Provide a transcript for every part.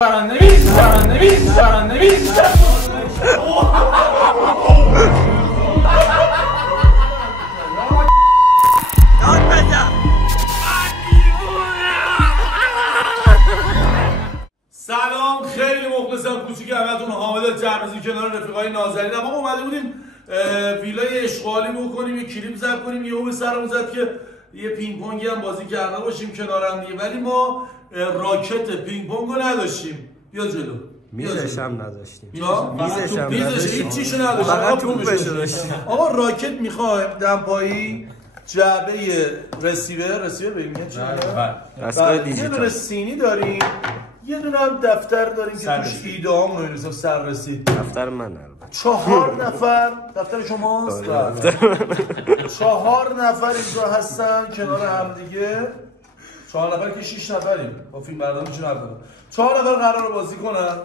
سلام، خیلی مخلصم. کوچیک همتون حامد جرمزی کنار رفیقای نازنین. ما اومده بودیم ویلای اشغالی بکنیم، یه کلیپ ضبط کنیم. یهو به سرمون زد که یه پینگ پونگی هم بازی کرده باشیم کنار هم دیگه، ولی ما راکت پینگ پونگ رو نداشتیم. بیا جلو. میزش هم نداشتیم. میزش هیچ چیشو نداشتیم. فقط توپش داشتیم. آقا راکت میخوایم دمپایی، جعبه رسیور ببینید چی میگه؟ یه دونه سینی داریم، یه دونه هم دفتر داریم که توش ایده هامون رو بنویسیم. سررسی دفتر من البته 4 نفر دفتر شماست. 4 نفر اینجا هستن کنار هم دیگه. 4 نفر که 6 نفریم با فیلم برداری میشه. 4 نفر قرار بازی کنن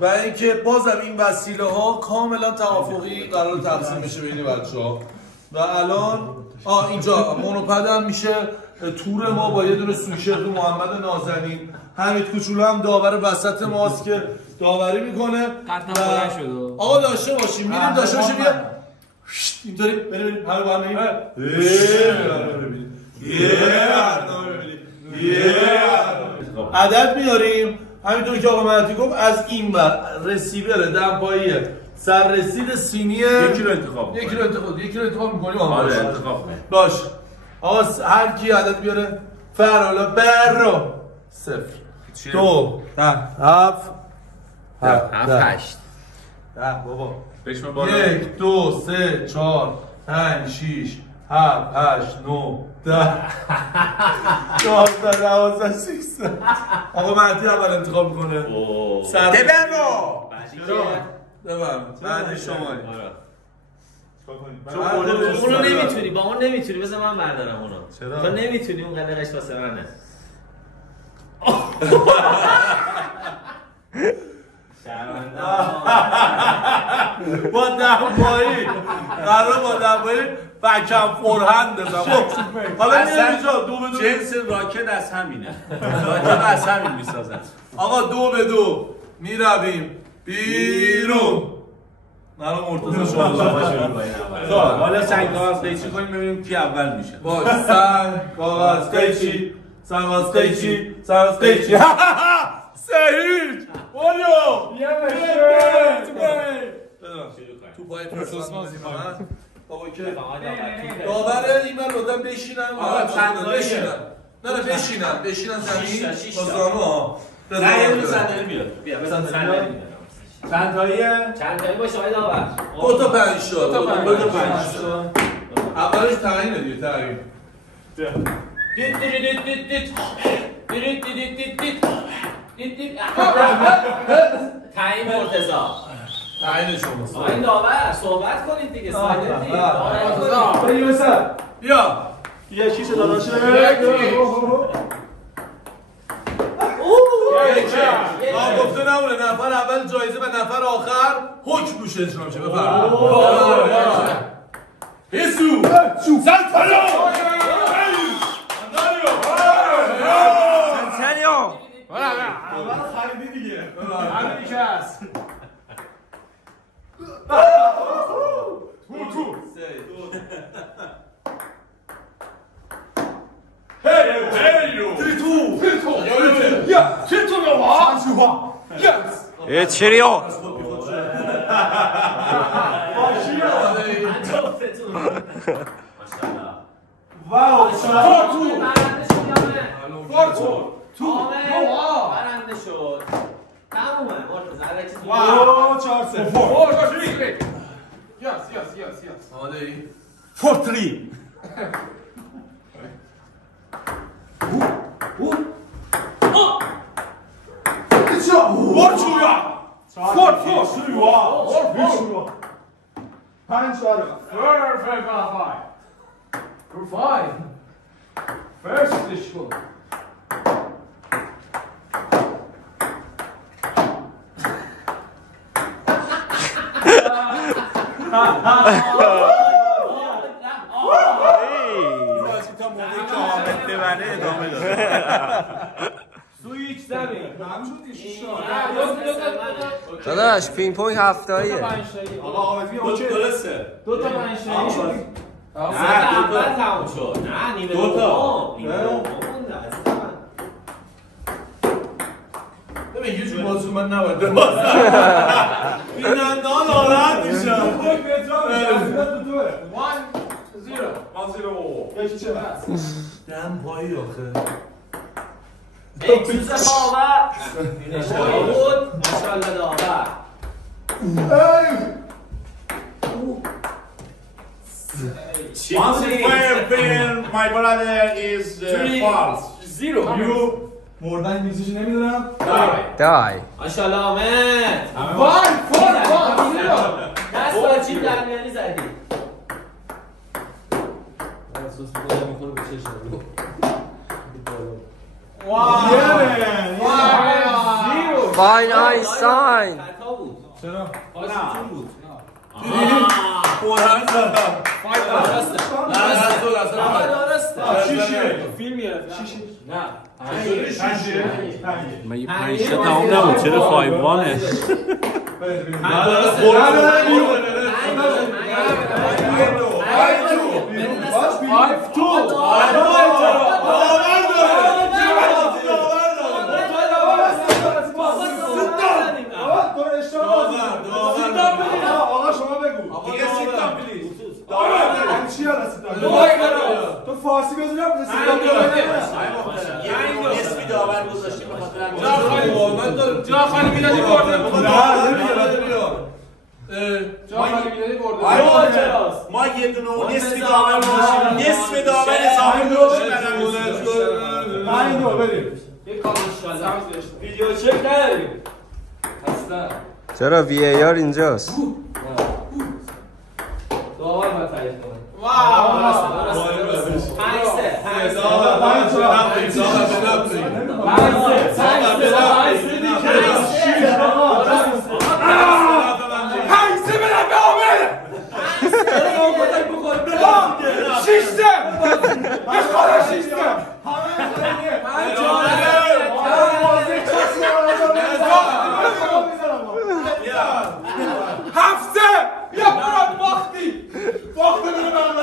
و اینکه بازم این وسیله ها کاملا توافقی قرار تقسیم بشه بین بچه‌ها. و الان اینجا مونوپد هم میشه تور ما با یه دونه سویشرت محمد نازنین. حمید کوچولو هم داور وسط ماست که داوری میکنه. آقا داشته باشیم، میریم داشته باشیم. بیا اینطوری بریم همه با هم عدد میاریم همینطوری که آقا مهدی گفت. از این بر رسیور دمپایی سررسید سینی یکی رو انتخاب میکنیم. آره انتخاب باش آقا هر کی عدد بیاره فرالا برو 0 2 7 8 بابا 1 بشم 2 3 4 5 6 7 8 9 10 11 12 13. آقا مهدی اول انتخاب میکنه. بعد شما اونو نمیتونی، با اون نمیتونی. بذار من بردارم اونو. چرا؟ تو نمیتونی، اون قدرش واسه منه. با دمپایی قرار با دمپایی بکم فورهند بزنم. حالا میره اینجا 2 به 2 جنس راکت از همینه. راکت از همین میسازن. آقا 2 به 2 میرویم بیرون. الان مرتضی شما حالا سنگ کاغذ قیچی کنیم ببینیم کی اول میشه. باش سنگ کاغذ قیچی سهیج بولو تو پای پرسنس بابا که داور این من لطفا بشینن زمین با زانو ها. نه یه دونه صندلی بیار. بیا بزن صندلی بیار. چند تایی باشه آقای داور. 2 تا 5 شد. 2 تا 5 شد. اولش تعیین دیگه تعیین. تعیین مرتضی. تعیین شماست. آقای داور صحبت کنید دیگه. بیا یکی شد داداشه. گفته نمونه نفر اول جایزه و نفر آخر حکم روش اجرا میشه. بفرمایید. یسو سانتالیو اول خریدی دیگه. همینی که هست. تو چریا واو برنده شد. تمومه مرتضی. هر چیزی واو 4-3 فورتری موقعی که حامد ببره ادامه داره. سویچ زمین. داداش پینگ پونگ هفتاییه. آقا آمدی اوکی درسته. 2 تا 5 تایی شد. اول تموم شد. نه نیمه دوم. ببین یه جور بازی من نباید ببازم. بیننده ها ناراحت میشن. دم پایی آخه. چیز باور. بود. ماشاءالله داور. Once in fire pin, my brother is false. 0. یو مردن انگلیسیش نمیدونم. دای. ماشاءالله آمد. وای فور دست با چیپ در میانی زدی. فاین آینستاین. خطا بود. چرا؟ خواستون بود. قرآن دارم. فیلم گرفت. نه. من یه 5 تا تمام نبود چرا 5-1 آقا شما بگو. تو فارسی بزنم اسمی داور گذاشتیم به خاطر جا خالی میدادی برده. ما یه دونه و نصفی داور گذاشتیم نصف داور اضافه گذاشتیم 5-2 بریم. یک کامل شالله. ویدیو چک نداریم. چرا وی ای آر اینجاست؟ داور باید تعریف کنیم.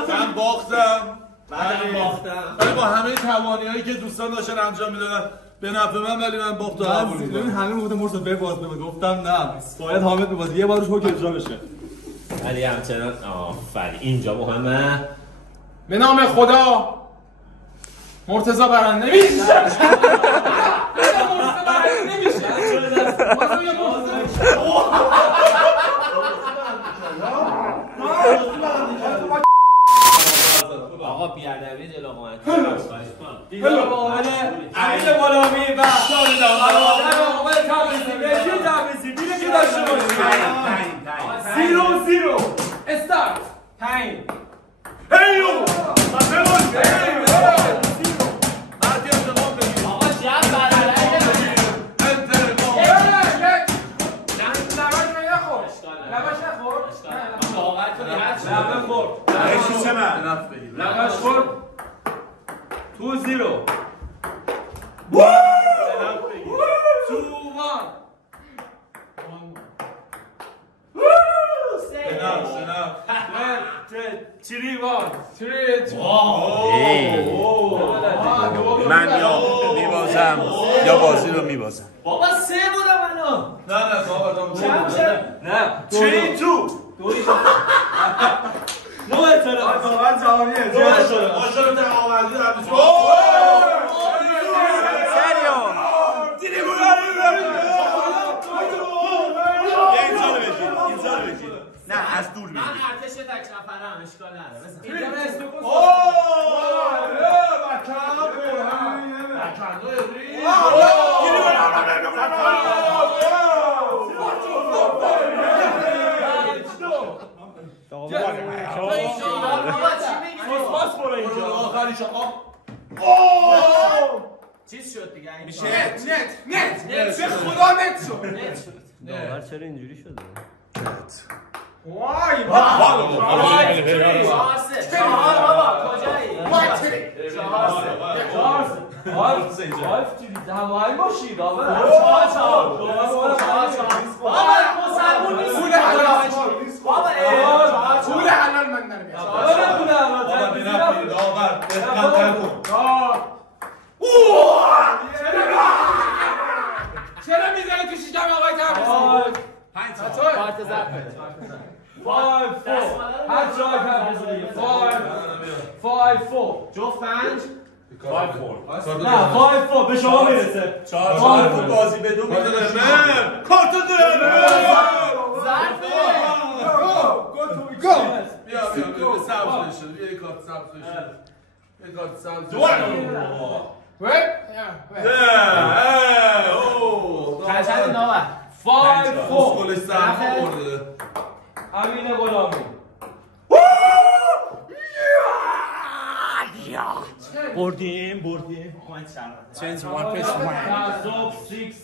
من باختم. ولی با همه توانیایی که دوستان داشتن انجام میدادن به نفع من، ولی من باخت و قبول می‌کنم. همه میگفتن مرتضی بباز گفتم نه باید حامد بباز یه بار روش حکم اجرا بشه. ولی همچنان آفرین اینجا مهمه. به نام خدا مرتضی برنده نمیشه. آقا بیادبی جلو اومد. دیگه آمده امیر غلامی و برادر آقای تبریزی به کی تبریزی دیگه که داشته باشید 0-0 استارت تایم هیو آقا جمع برادر لباش نخور واقعا تو هر چی لباش خور لباش خور 2-0 من یا میبازم یا بازی رو میبازم بابا 3 بودم الان. نه بابا چند شد؟ نه 3-2 نو اعتراض. واقعا جهانیه عاشق تقاولی همیشه. نه از دور من ارتش تک نفرم اشکال نداره. بزن. اینجا به استوکو چیز شد دیگه. میشه نت به خدا نت شد. داور چرا اینجوری شده؟ وای چهار بابا کجایی؟ 4-3. حالف چی دیدی؟ هماهنگ باشید آقا. پول حلال من نمیاد. چرا میزنی تو شیشم آقای تبریزی؟ 5 هر جای تبریزی 5 جفت 5 نه 5 به شما میرسه 4 بازی به 2 میده. کارت داره. بیا سبز بشه. بیا یک کارت سبز بشه. یک کارت سبز بشه. چند نوه 5 اسکلش سرما برده. امین غلامی بردیم چنج وان پیش تعصب 6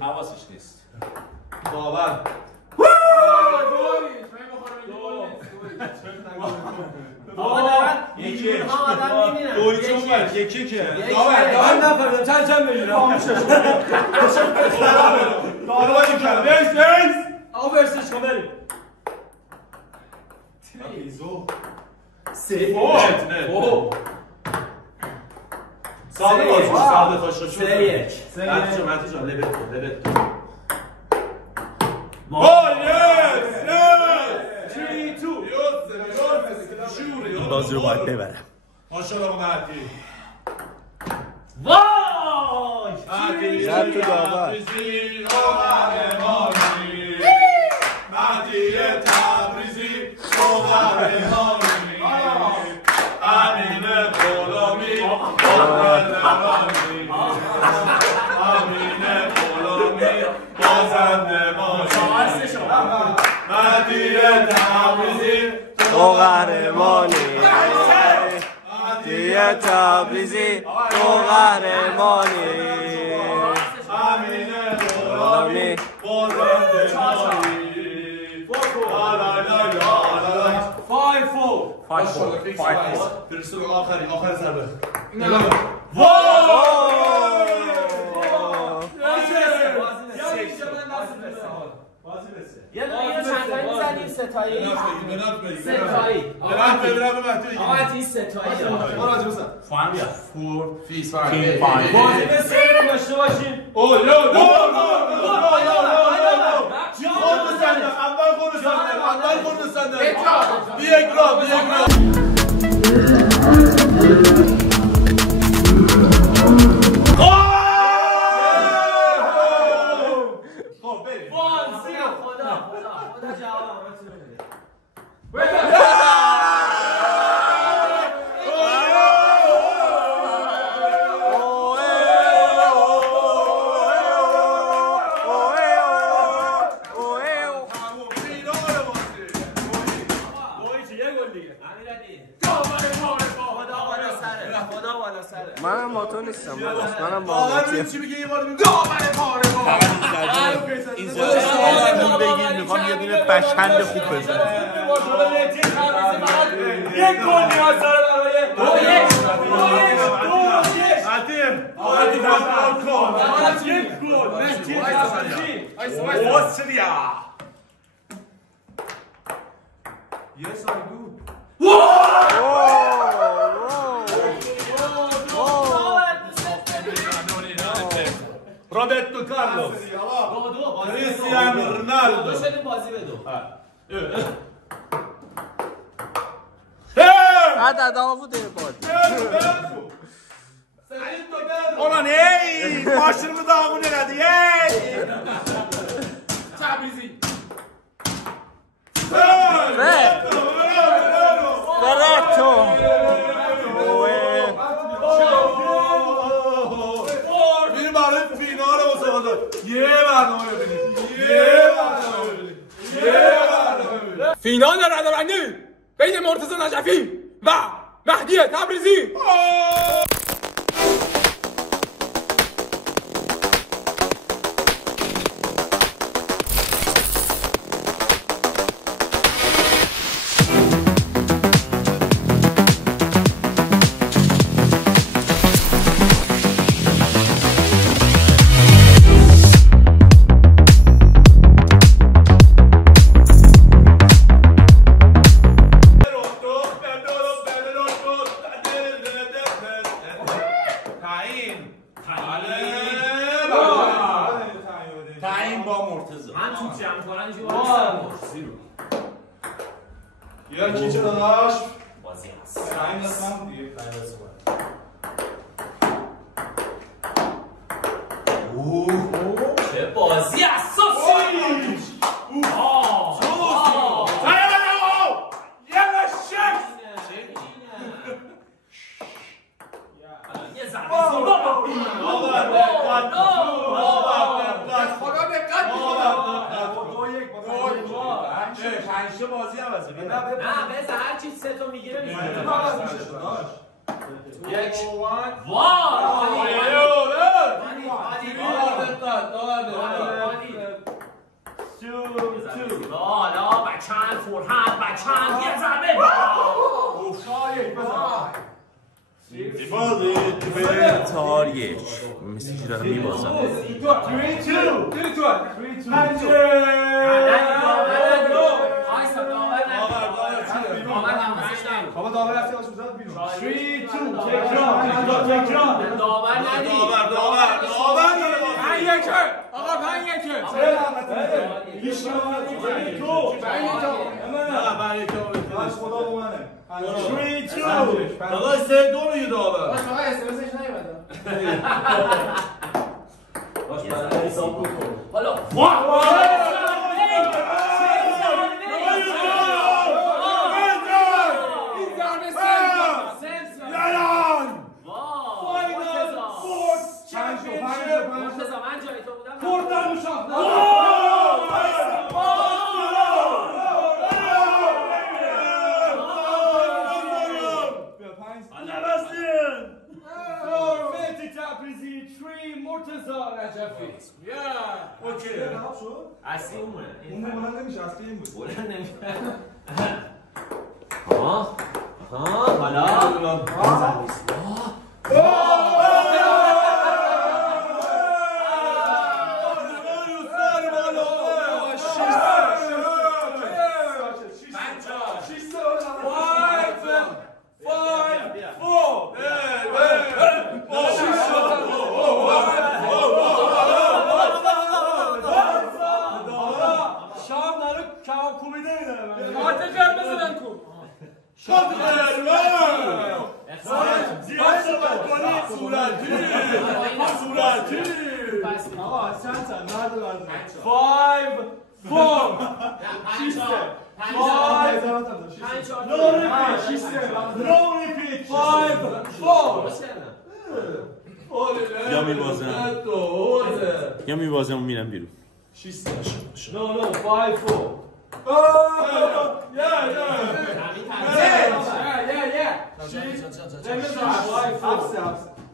حواسش نیست. باور یکی که من نفردم چند بگیرم آقا ورسش کن بریم ساده بازی ساده خوش 3-1 مهدی جان لبت بازی رو باید ببرم. ماشاءالله مهدی. وای زد تو داور. مهدی تبریزی امین غلامی بازنده مانی مهدی تبریزی تو قهرمانی مهدی تبریزی تو قهرمانی امین غلامی بازنده مانی 5 برسه به آخر ضربه. یه چند میزنیم ستایی آقا این ستایی بازی به سیر داشته باشیم منم با تو نیستم منم با مهدی چی میگه یه بار این زرده بگیر میخوام یه دونه بشند خوب بزنم. یک گل نیاز داره برای 2-1 استرالیا. Yes I do. روبرتو کارلوس کریستیانو رونالدو بازی به 2 Hadi Davut Erbadı. Ulan ey! Başını dağın elədi ey! Tabrizi. Beretto. Bir barın finale olsa da ye برنامه ببینید. یه برنامه ببینید. یه برنامه ببینید. فینال ردبندی بین مرتضی نجفی و مهدی تبریزی. یکی چه داداش؟ بازی هست. این قسمت دیگه. چه بازی اساسی! یه زمین خدا دقت پنج بازی هم از نه بذار هر چیز سه تا میگیره میگیره یک حالا بچه‌ها فورهند بچه‌ها یه ضربه تاریک مثل که دارم میبازم بابا داور رفتی باش بزاد بیرون 3 2 تکرار داور ندی آقا 5-1 خدا با منه 3 2 داداش 3-2 میگه داور باش آقا اسمسش نیومده حالا اصلی اونه اون بلند نمیشه اصلی این بود بلند نمیشه حالا یا میبازم و میرم بیرون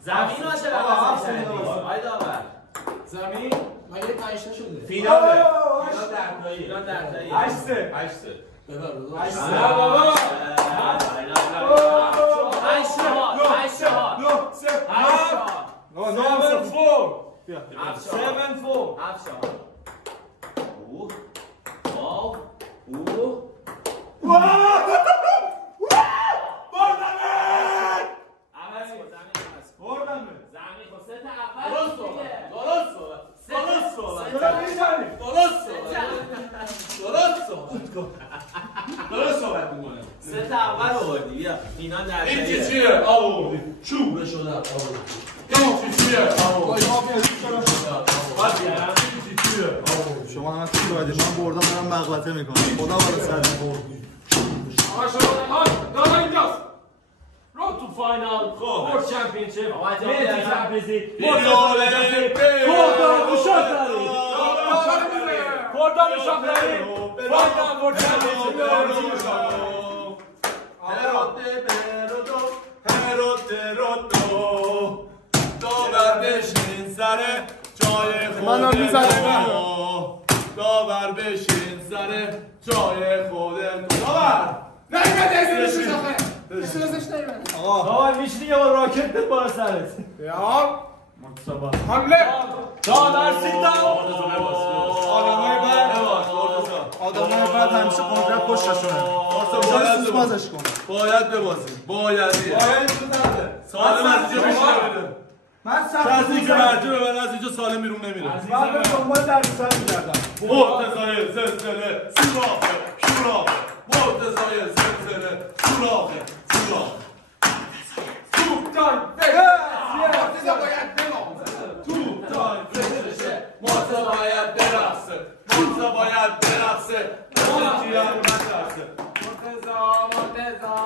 زمین ها چرا زمین مگه 5 تا شده فینال درتایی 8-3 درست صحبت میکنه سه تا اول آوردی بیا فینال درتایی این چی چیه؟ آوردی چوبه شده آوردی این چی چیه؟ آوردی شما همه تو باید من بردم دارم مغلطه میکنم خدا بالا سر آقا شما دادا اینجاست رو تو فاینال ورلد چمپیونشیپ مهدی تبریزی کردان مشاهداری فاینال ورلد چمپیونشیپ داور بشین سر جای خودت منم میزنم داور بشین سر جای خودت داور آقا میشنی یه بار راکت بد بالا سرت حمله دادر سیدم آدمای بعد همیشه قدرت پشتشونه باید ببازیم بایدیه سالم از اینجا میشه من کسی که مرجع ببره از اینجا سالم بیرون نمیره من به دنبال در سر می‌گردم مرتضای زلزله سیراب شوراب مرتضای زلزله سوراخه توپتان مرتضی باید بمانه. توپتان بشه مرتضی باید برقصه مرتضی باید برقصه مرتضی نترسه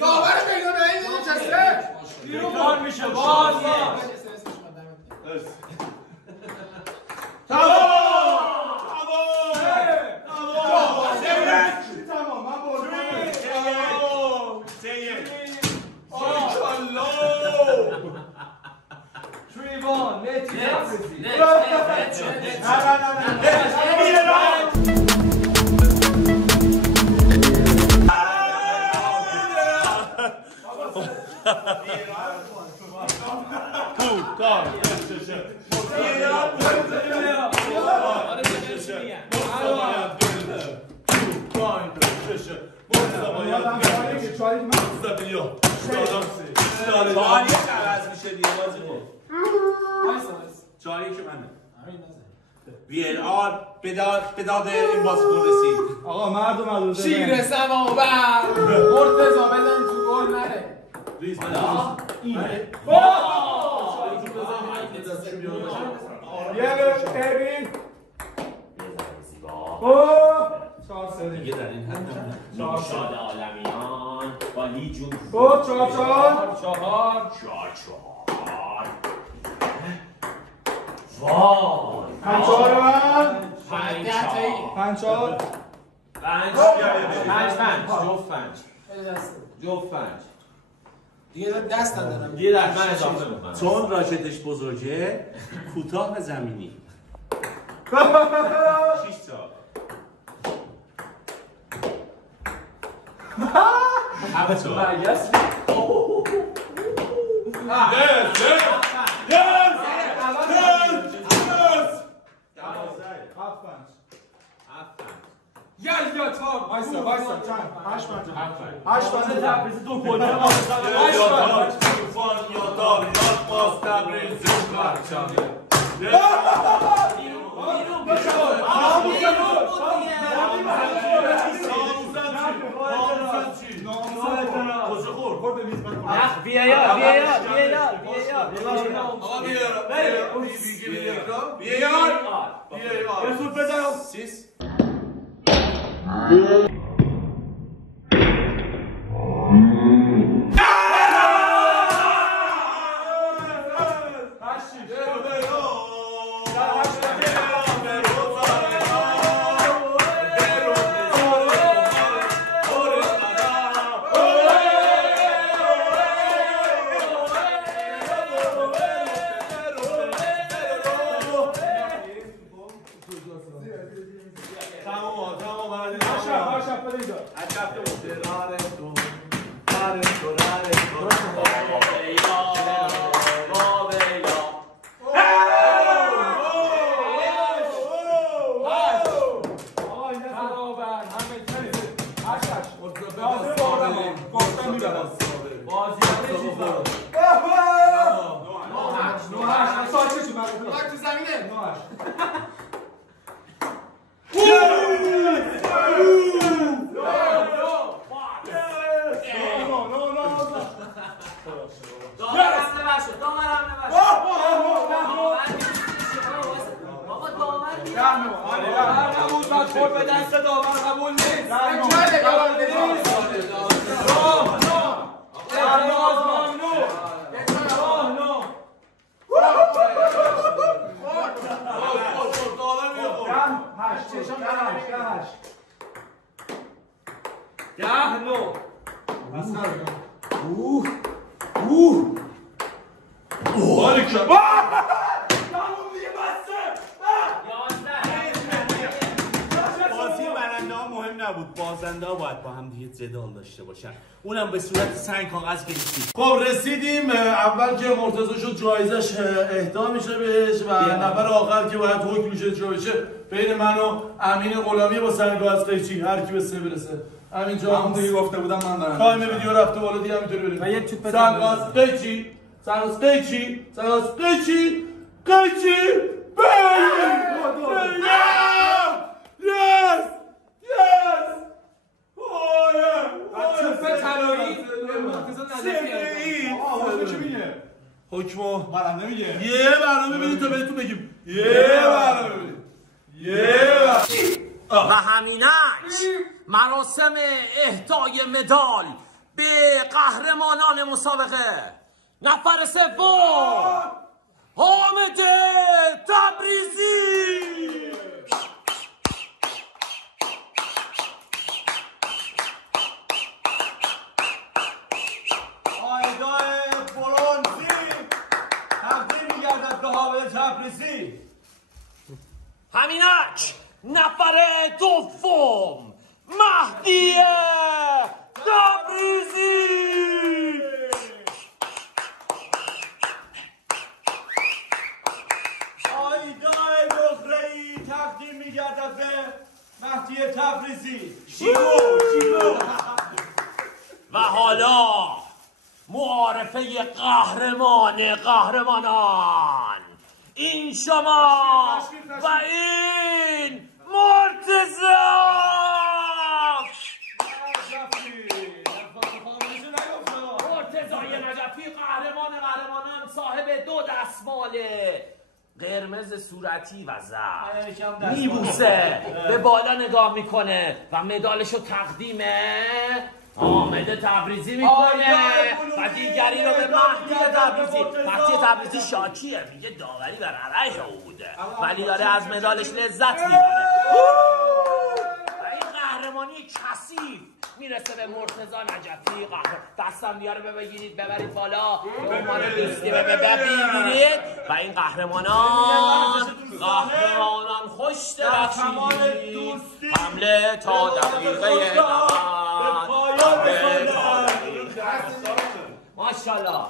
داور میدون این نشسته. بیرون میشه باز VAR به داد این بازیکن رسید. آقا مردم عروضه شیر سماور مرتضی بزن تو گل نره. ریز دیگه در این حد شاد عالمیان با لیجون چهار وای پنج جفت پنج دیگه دست ندارم. یه در من اضافه میکنم چون راکتش بزرگه کوتاه زمینی 6 تا همه تا جدال داشته باشن اونم به صورت سنگ کاغذ گرفتیم. خب رسیدیم اول که مرتضی شد جایزش اهدا میشه بهش و نفر آخر که باید حکم میشه اجرا بشه بین من و امین غلامی با سنگا از قیچی هر کی به 3 برسه. امین جان همون دیگه گفته بودم من دارم. تایم ویدیو رفته بالا دیگه همینطوری بریم. و یک توپ بزن. سنگا از قیچی. سنگا از قیچی. سنگا از قیچی. قیچی. Yes! Yes! Oh yeah! توپ طلایی مرتضی نجفی حکم چی میگه؟ حکمو برنده میگه. یه برنامه ببینید تا بهتون بگیم. یه برنامه ببینید. و همینک مراسم اهدای مدال به قهرمانان مسابقه. نفر سوم حامد تبریزی. آیدای برونزی تقدیم می‌گردد به حامد تبریزی. همینک نفر دوم مهدی تبریزی. آیدای نقره‌ای تقدیم می‌گردد به مهدی تبریزی. و حالا معارفه قهرمانان. این شما و این مرتضی. مرتضی نجفی قهرمانان صاحب 2 دستمال قرمز صورتی و زرد میبوسه، به بالا نگاه میکنه و مدالشو تقدیم حامد تبریزی میکنه و دیگری رو به مهدی تبریزی. مهدی تبریزی شاکیه، میگه داوری بر علیه او بوده ولی داره از مدالش لذت میبره. و این قهرمانی کثیف میرسه به مرتضی نجفی. دستم دیاره بگیرید ببرید بالا به عنوان دوستی بگیرید و این قهرمانان خوش درخشید. حمله تا دقیقه 90. ماشاءالله.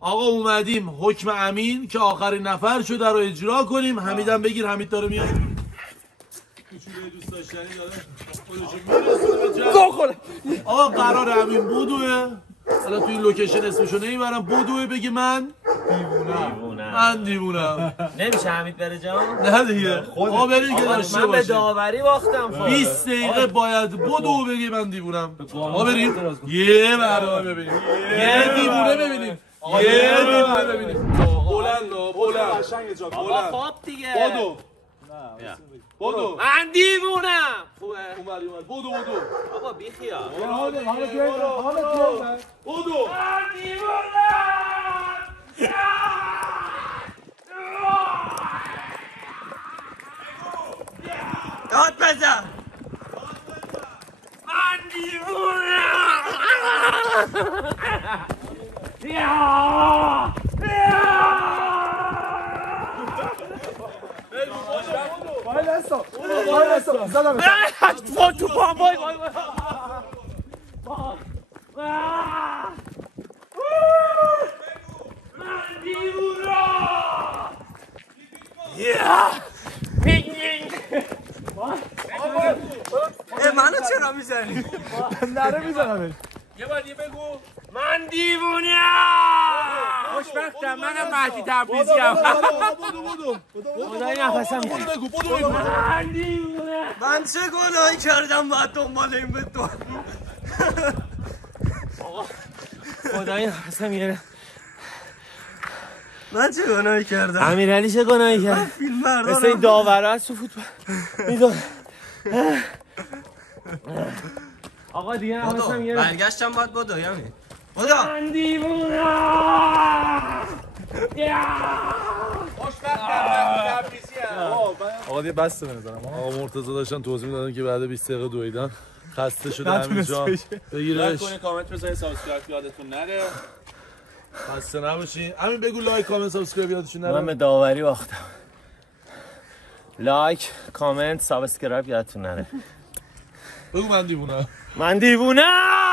آقا اومدیم حکم امین که آخرین نفر شده رو اجرا کنیم. حمیدم بگیر، حمید داره میاد. کوچولوی دوست داشتنی داره خودشو میرسونه به جا. آقا قرار امین بدوه، حالا توی این لوکیشن اسمشو نمیبرم، بدوه بگه من دیوونم. نمیشه حمید بره جان؟ نه دیگه آقا بریم که داشته من به باشیم. داوری باختم. 20 دقیقه باید بدو بگه من دیوونم. آقا بریم یه برنامه ببینیم، یه دیوونه ببینیم، یه دیوونه ببینیم. بلند قشنگ اجرا کن. خب دیگه بدو من دیوونم. خوبه اومد بدو بابا بی خیال. بدو من دیوونم. داد بزن. من دیوونم. تو پام وای من دیوونم. منو چرا میزنی؟ نره میزنم. یه بار دیگه بگو. من دیوونم. خوشبختم منم مهدی تبریزیم. بدو خدای نفسم بگو. من دیوونم. من چه گناهی کردم باید دنبال این بدون. خدای نفسم گیره. من چه گناهی کردم؟ امیرعلی چه گناهی کرد؟ مثل این داوره هست تو فوتبال میدون. آقا دیگه نفسم گیره. برگشتم باید بدو یمی بدو. من دیوونم. آقا دیگه بسته بنظرم. آقا مرتضی داشتن توضیح میدادن که بعد 20 دقیقه دویدن خسته شده همینجا. بگیرش کامنت بزنید، سابسکرایب یادتون نره. خسته نباشین. همین بگو لایک کامنت سابسکرایب یادتون نره. من به داوری باختم. لایک کامنت سابسکرایب یادتون نره. بگو من دیوونم. من دیوونم.